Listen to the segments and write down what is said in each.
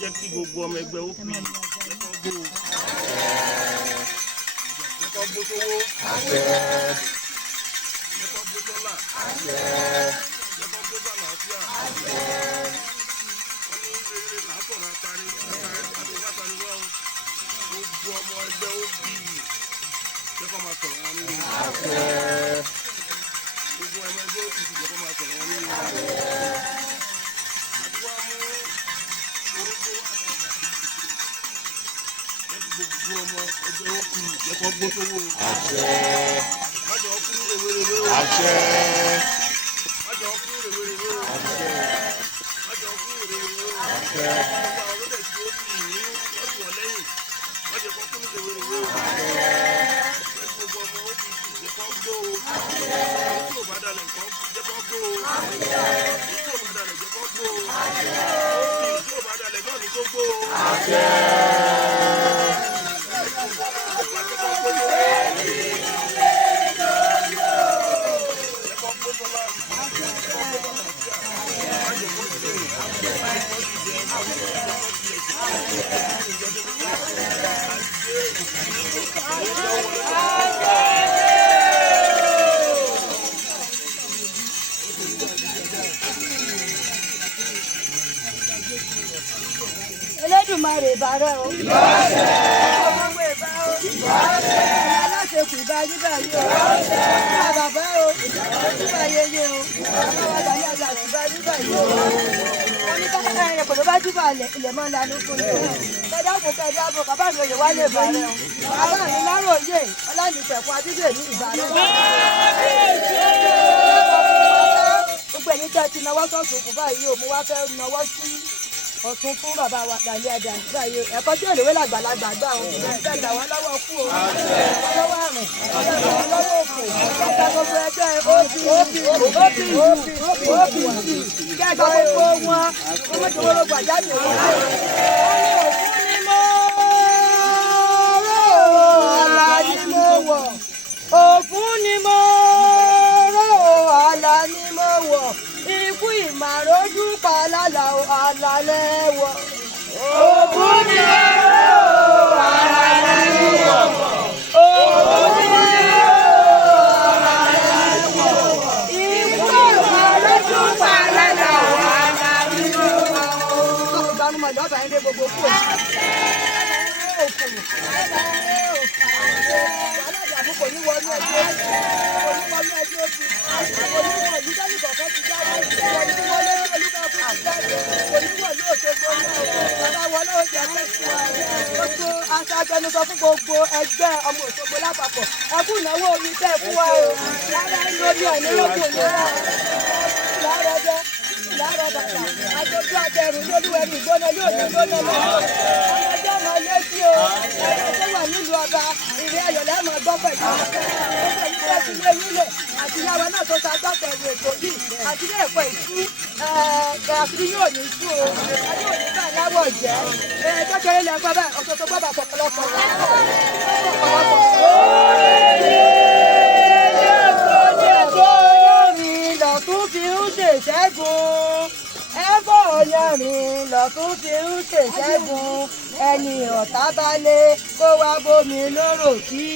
Jẹ́ kí gbogbo ọmọ ẹgbẹ́ ó fi jẹ́kọ́ gbó sówó, jẹ́kọ́ gbó sọ́là, jẹ́kọ́ gbó sàlàáfíà. Wọ́n ní rere làásọ̀rọ̀ àtàrí àtàrí wá o. Gbogbo ọmọ ẹgbẹ́ ó fi jẹ́kọ́ máa sọ̀rọ̀ wọn nínú. Gbogbo ọmọ ẹgbẹ́ ó fi jẹ́kọ́ máa sọ̀rọ̀ wọn nínú. Àdúrà mú orúkọ gbogbo ọmọ ẹgbẹ́ ó fi jẹ́kọ́ gbó sówó. Májọ̀ kú rèwerèwe o. Májọ̀ kú rèwerèwe o. Májọ̀ kú rèwerèwe o. Gbogbo àwọn ọlọ́dẹ̀ tí ó fi ní ọ̀sùn ọ̀lẹ́yìn. Májọ̀ kú rèwerèwe o. Gbogbo ọmọ ó fi jẹ́kọ́ gbó o. Èyí tí ò bá dalẹ̀ jẹ́kọ́ gbó o. Èyí tí ò bá dalẹ̀ jẹ́kọ́ gbó o. Èyí tí ò bá dalẹ̀ náà ní kó gbó o. Elédùmarè bàrẹ̀ o. Ọmọ ìbá o. Aláṣekù ìbá yíbá yí o. Ìbá bàbá o. Ìbá yeye o. Ọmọ wa gbà ní àgbà ìbá yíbá yí o. Wọ́n ní káàkiri ẹ̀yẹ kò ló bá júbà ilẹ̀ mọ́ lánú fún mi. Kẹ́dáàbò bàbá mi òye wálé bàrẹ̀ o. Bàbá mi láròyè Ọlánìfẹ̀kún Adídè ní ìbàrẹ̀. Gbogbo ẹ̀yin tẹ́ ti náwó sọ́ọ̀sùn kù báyìí o, mo wá fẹ́ náwó sí ọ̀tún fún bàbá wa Gani Adams báyìí ẹ̀kọ́ tí òlèwé làgbàlagbà gbà ó ẹ̀ka gbà wọ́n lọ́wọ́ kú o wọ́n lọ́wọ́ àrùn wọ́n lọ́wọ́ òkú ọ̀gá gbogbo ẹgbẹ́ OPC kẹ́gbà gbogbo wọn wọ́n mọ̀tò wọ́n lọ́gbà jáde wọn. Òfin ni mo rò àlà ni mo wọ̀ òfin ni mo rò àlà ni mo wọ̀. Ikú ìmàrójú pa lálà àlàlẹ́ wọ̀. Ògún ni ọ̀rọ̀ àlàlẹ́ wọ̀. Ògún ni ọ̀rọ̀ àlàlẹ́ wọ̀. Ikú ìmàrójú pa lálà àlàlẹ́ wọ̀. Ìgbàlùmọ̀ ìjọba yín dé gbogbo kú. Kò ní wọnú ẹjọ́ òbí, kò ní wọ ìlú dání kọ̀ọ̀kan ti jáde, kò ní wọlé ní olúkọ̀ọ́kọ́ ti jáde, kò ní wọ ní Òṣogbo náà, bàbá wọn náà jẹ́ tẹ́síwá. Gbogbo aṣọ agbẹnusọ fún gbogbo ẹgbẹ́ ọmọ Òṣogbo lápapọ̀, ẹkú ìnáwó omi tẹ́ fún wa o, lára ń lórí ọ̀nìrọ́gùn náà, lára ẹgbẹ́, lára bàtà, àjọjú àjẹrù lólúwẹ̀rí ìgbóná yóò ní gbóná lọ́wọ́. Ọmọdé ọmọ létí o, ẹgbẹ́ tó wà nílùú ọba, ìrìn ayọ̀ lẹ́mọ̀ gbọ́ pẹ̀lú ọ̀fẹ́. Gbogbo ìfẹ́ ti lé nílẹ̀ àti ìyàwó náà tó ta gbọ́pẹ̀lú ètò yìí àti ilé ẹ̀kọ́ ìṣú àti yóò ní sú o, àti òní bá láwọ̀ jẹ́. Kékeré lẹ́gbẹ́ bẹ́ẹ̀ ọ̀tọ̀tọ̀ gbọ́dọ̀ pọ̀pọ̀lọpọ̀. Lọ́tún fi ń ṣèṣẹ́gun ẹ̀fọ́ ọ̀yẹ́rin lọ́tún fi ń ṣèṣẹ́gun ẹni ọ̀tá bá lé kó wá bómi lóró sí.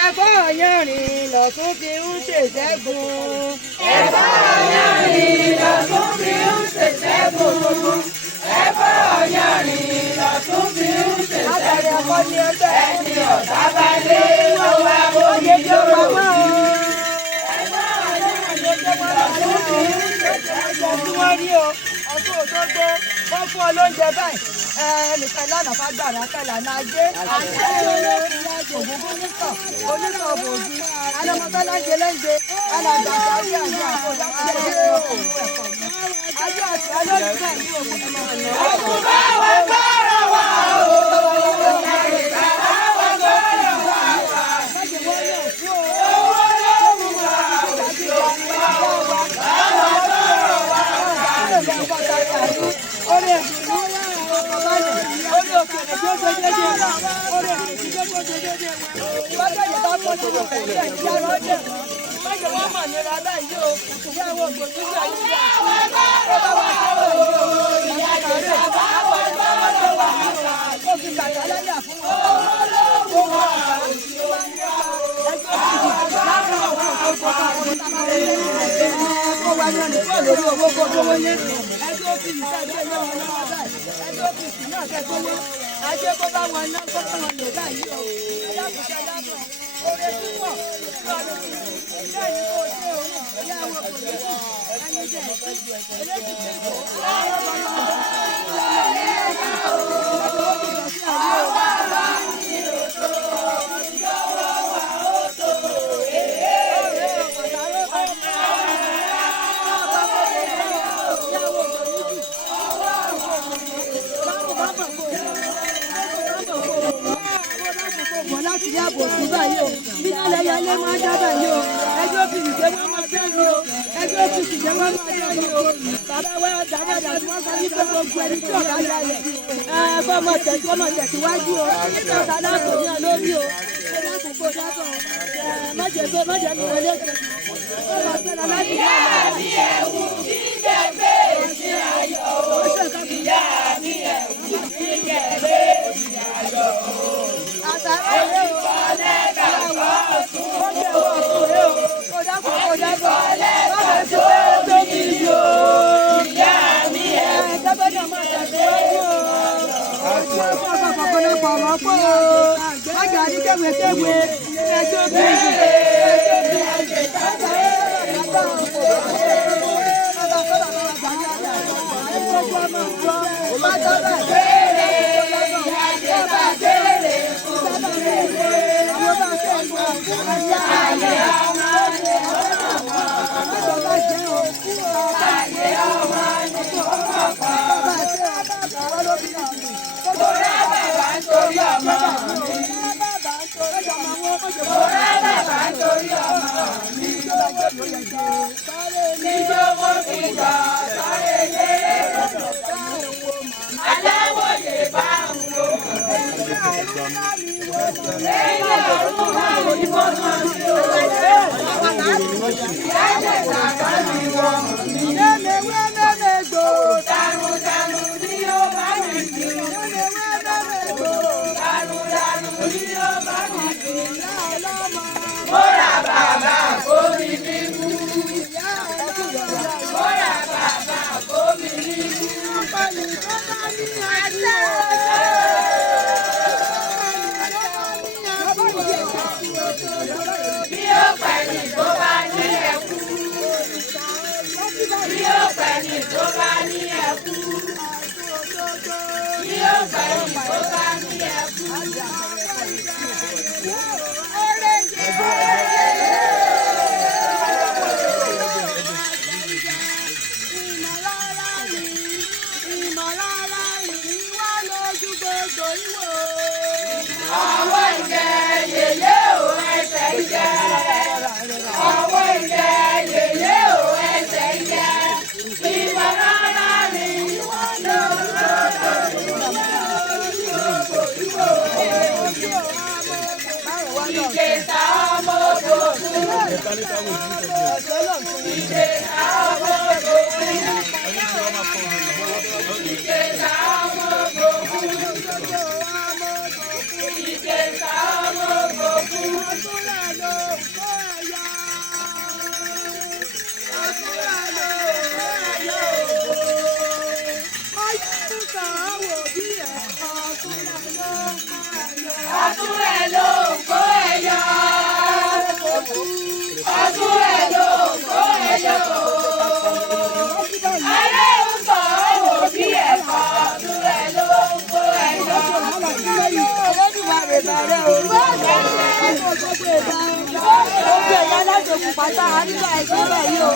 Ẹ̀fọ́ ọ̀yẹ́rin lọ́tún fi ń ṣèṣẹ́gun. Ẹ̀fọ́ ọ̀yẹ́rin lọ́tún fi ń ṣèṣẹ́gun. wọ́n rí o Ọ̀ṣun Òṣogbo wọ́n fún ọ lóúnjẹ báyìí ẹnìkan lánàá fagbára kẹlà náà gbé àṣẹ ògúngún nìkan oníkan bòógì alọmọtọláńjẹ lẹ́ńjẹ alàgbàgbà orí àjẹ àkọjá kúlẹ̀ òkú ẹ̀kọ́ mi ajé àti alóòtú ní òkú ọkùnrin bá wà gbọ́rọ̀ wá o. Orí ẹ̀dùn orí òkèlè tí ó ṣe déédéé orí ẹ̀dùn tí ó ṣe déédéé wájú ìjọba pọ̀ sí ọ̀fẹ́ ilé ìdí àwọn ọdẹ májè wọ́n mà nira báyìí o ìyá àwọn ògbò tí ó yẹ ìyá ó bá wà sọ́wọ́ yìí o ìyá kàrẹ́ àwọn ọgbà wọn lọ wà ó fi bàtà lẹ́yà fún wọn ó wà òsì wá ní ẹgbẹ́ láwọn ọ̀gbọ́n tó kọ́ kó wá ní ọ̀nà ìfọ̀ lórí owó kó tó wọlé ẹgbẹ́ òfin ìṣàgbé lọ́wọ́ lọ́wọ́ báyìí ẹgbẹ́ òfin ìsìn náà kẹ́kọ̀ọ́ ajé kó bá wọn ná kó bá wọn lò báyìí o alákòóso alábọ̀ oore púpọ̀ lọ́dún bẹ́ẹ̀ ni kò ṣe òun ìyá àwọn kò ní kù ẹni jẹ́ eléjì kéko láti ní àbò sí báyìí o bí nílẹ̀ yẹlé máa dá báyìí o ẹgbẹ́ òfin ìjẹ́ wọ́n máa bẹ́ẹ̀ ni o ẹgbẹ́ òfin ìjẹ́ wọ́n máa bẹ́ẹ̀ ni o bàbá wa dàgbàdà tí wọ́n sọ ní pé gbogbo ẹni tí ọ̀gá ya lẹ̀ fọmọ tẹ̀síwájú o ọ̀gá láàbò ní olórí o ṣé lákòókò dábọ̀ mọ̀jẹ̀ mi wọlé kejì ó máa fẹ́ra láti ní àlọ́. ìyá mi ẹ̀wù jíjẹ gbé èsì ayọ̀ o ìyá mi ẹ̀wù jíjẹ gbé èsì ayọ̀ o. Ọ̀tún rẹ̀ ló ń kó ẹ̀yọ́. Ọ̀tún rẹ̀ ló yòókù pátá àríwá ẹgbẹ́ báyìí o.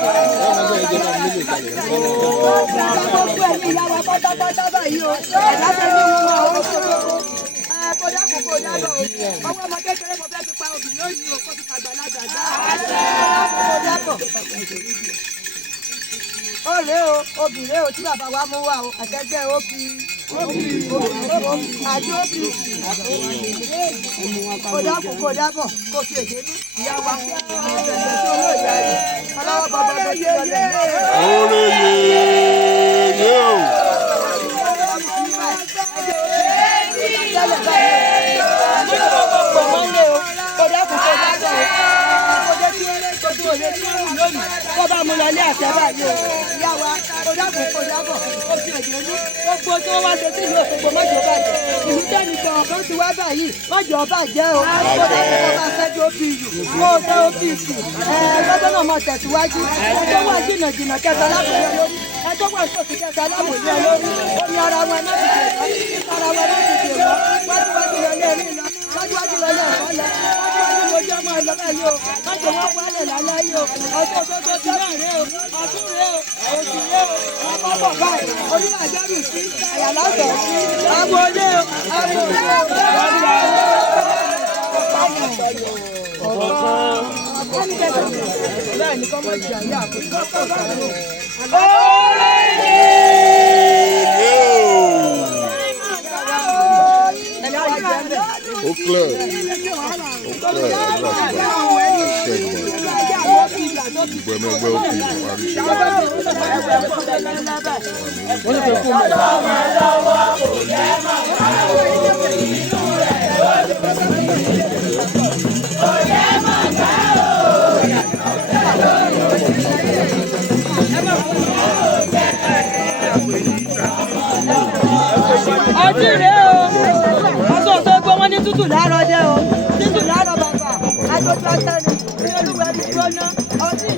Gbogbo ẹ̀mí ìyá wa pátápátá báyìí o. Ẹ̀dá tẹ̀lé wọn máa ń ṣòro. Kódà kò kódà bọ̀ o. Ọwọ́ ọmọ kékeré mo fẹ́ fi pa obì lónìí o, kó fi kàgbàlagbà gbá. Kódà kò kódà bọ̀. Ó rèé o, obì rèé o tí bàbá wa mú wá o, àtẹ́gbẹ́ obì. Àjọ obì. Kódà kò kódà bọ̀, kó fi èdè ní ìyá wa. Ọlọ́wọ́ bàbá bá ti wọlé. Oore yeye o. Kó bá mu lọ ní àtẹ́bà yìí o, ìyá wa, kó dábọ̀ kó dábọ̀, ó fi ẹ̀jẹ̀ ní gbogbo tí wọ́n wá ṣe sí ìlú Òṣogbo mọ́jọ bàjẹ́. Ìlú tẹ́ni kan kan ti wá báyìí, mọ́jọ bàjẹ́ o, kó dábọ̀ kó bá fẹ́jọ́ OPU, kó fẹ́ OPC, lọ́jọ́ náà máa tẹ̀síwájú, ẹjọ́ wà jìnnà kẹta lábòyẹ lórí, ẹjọ́ wà sókè kẹta lábòyẹ lórí, omi ara wọn náà ti dè wọ́n, ara wọn náà ti dè wọ́n, wájú lọ lé rí lọ, wájú lọ lé ẹ̀kọ́ lọ, wájú lójú ọmọ ìlọ́bẹ̀ yìí o, mọ́jọ wọn wálẹ̀ lálẹ́ yìí o, ọjọ́ tó ti náà rè o, ọdún rè o, òsì rè o, ọkọ̀ bọ̀ báyìí, onímọ̀jọ́rù sí, àyàlásọ̀ sí, agboolé o, agboolé o, bẹ́ẹ̀ ni kọ́mọ̀ jù àyè àkókò Ó clear. ọtí rèé o ọsọ Òṣogbo wọn ní tútù láàárọ̀ dé o tútù láàárọ̀ bàbá àjọjọ àtẹnu ní olúwẹrí gbóná ọtí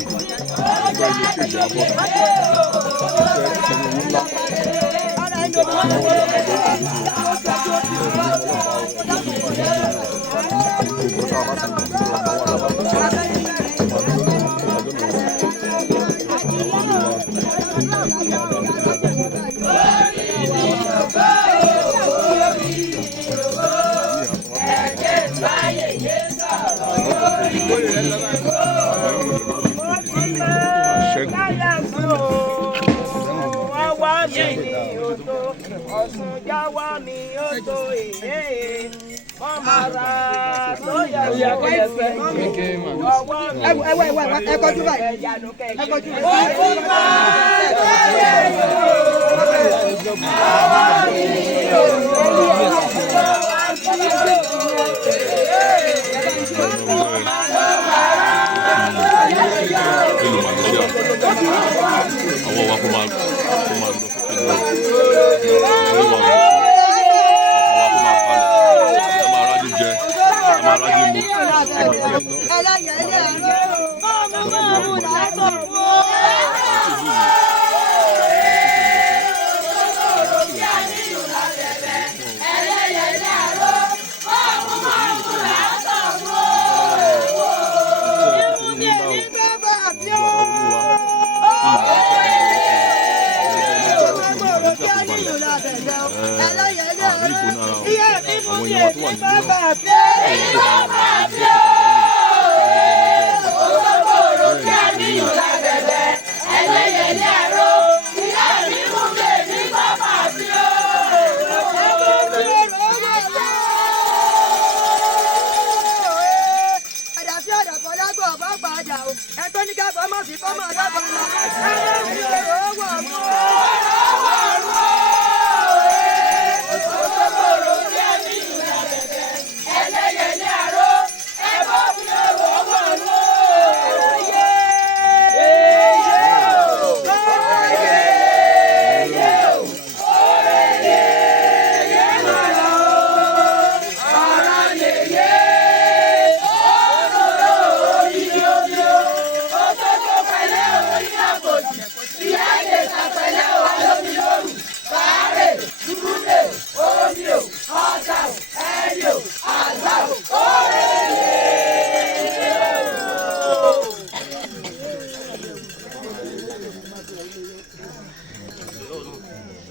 Ọ̀sùn jáwá mi ó tó èyí mọ́mọ́ra tó yẹ kó ẹsẹ̀ ẹ kọjú báyìí ẹ kọjú báyìí. Ó tún máa lóye yóò àwọn mi ò Àwọn wa kó máa lọ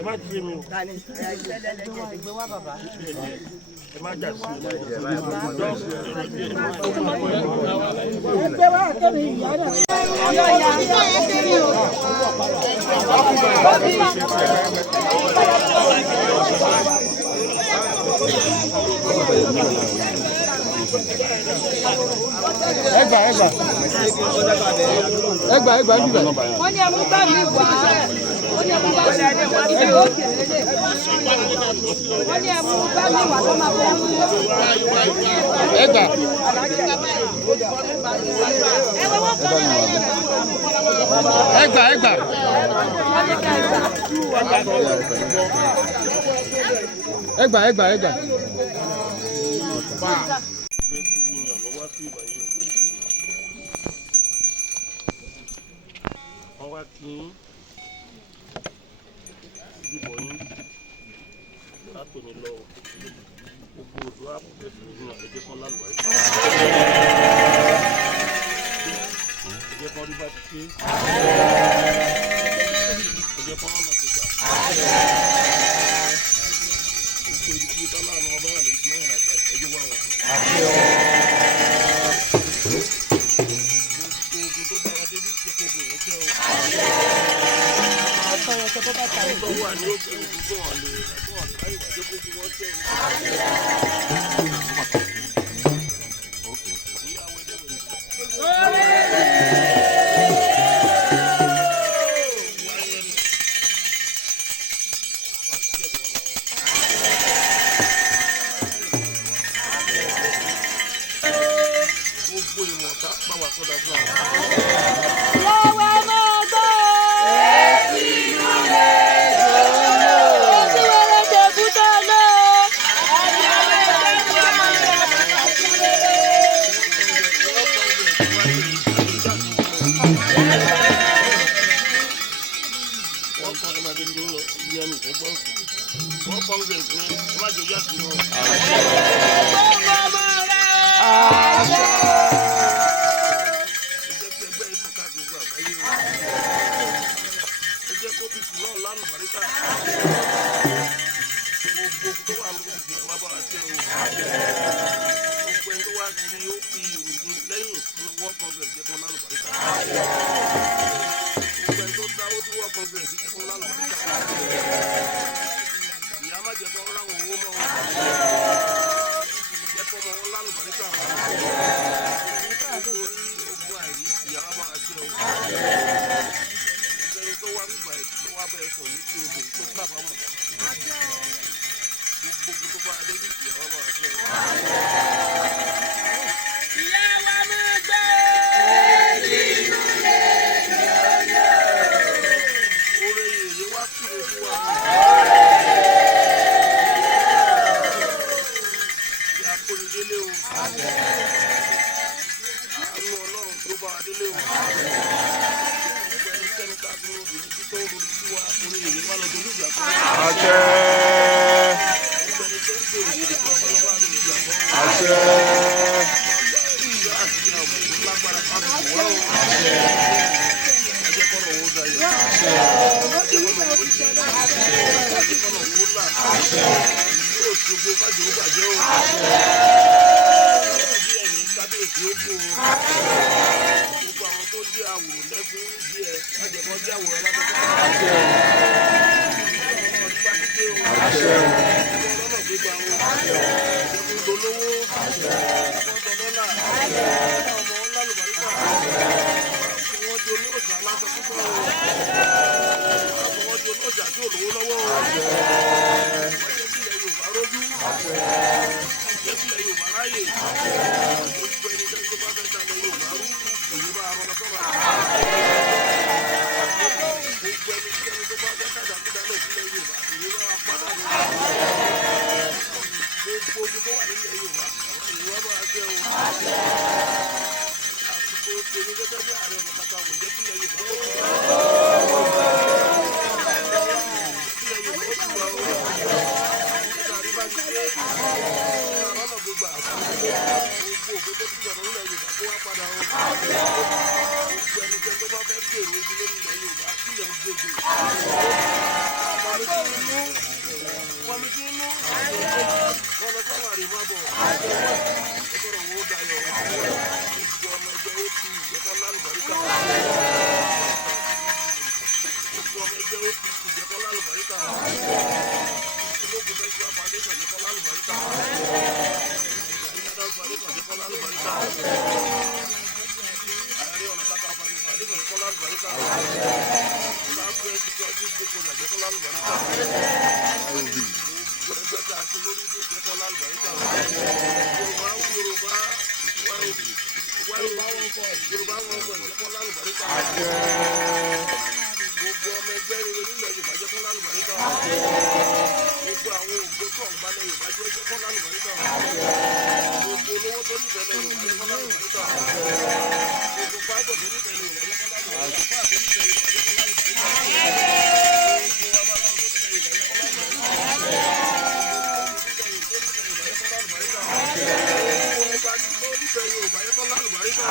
ẹ má jí mi o. Tani gbé wá bàbá. Ẹ má jà sí i. Gbé wá kẹ́mi ìyá náà. Ọyọ ìyá ẹ kéré o. Ẹgbà bíbẹ̀. Wọ́n ní ẹmú bá mi wá. Wọ́n ní ẹmú bá mi wá. Ìdè òkè lélẹ̀. Wọ́n ní ẹmú bá mi wá tó máa fẹ́ mú. Ẹgbà. Ẹgbà. Wọ́n wá kí dìbò yín látòní lọ gbogbo òdò àpòtẹ́sì nínú ẹ̀jẹ̀ kan lálùbáyé. Ẹ̀jẹ̀ kan rí bá ti ṣe. Ẹ̀jẹ̀ kan ọ̀nà gbígbà. Gbogbo ìdíkùn tọ́lá àwọn ọba wà ní ìpínlẹ̀ ẹ̀jẹ̀ wà wọ́n. Thank you. fáwọn àrèmábọ̀. Ọkọ̀rọ̀ wo dayọ̀. Gbogbo ọmọ ẹgbẹ́ ó ti ìjẹ́kọ́ lálùbáríkà. Gbogbo ọmọ ẹgbẹ́ ó ti ìjẹ́kọ́ lálùbáríkà. Ológun fẹ́ ṣe foundation ìjẹ́kọ́ lálùbáríkà. Ìjọba foundation ìjẹ́kọ́ lálùbáríkà. Ààrẹ ọ̀nà kakanfò foundation ìjẹ́kọ́ lálùbáríkà. Láàpẹ́ security stakeholder ìjẹ́kọ́ lálùbáríkà. Gbogbo ẹgbẹ́ àti lórí ìjẹ́kọ́ lálùbáríkà. Yorùbá wọn kọ ìjẹ́kọ́ lálùbáríkà. Gbogbo ọmọ ẹgbẹ́ rere nílẹ̀ Yorùbá jẹ́ fún lálùbáríkà. Gbogbo àwọn ògbó tó ń gbalẹ̀ Yorùbá jẹ́ fún lálùbáríkà. Gbogbo olówó tó nífẹ̀ẹ́ lẹ̀ Yorùbá jẹ́ fún lálùbáríkà. Gbogbo pásọ̀ tó nífẹ̀ẹ́ lẹ̀ Yorùbá jẹ́ fún lálùbáríkà. Gbogbo àtọ̀ nífẹ̀ẹ́ Yorùbá jẹ́ fún lálùbáríkà. Gbogbo abaláwo tó nífẹ̀ẹ́ Yorùbá jẹ́ fún lálùbáríkà.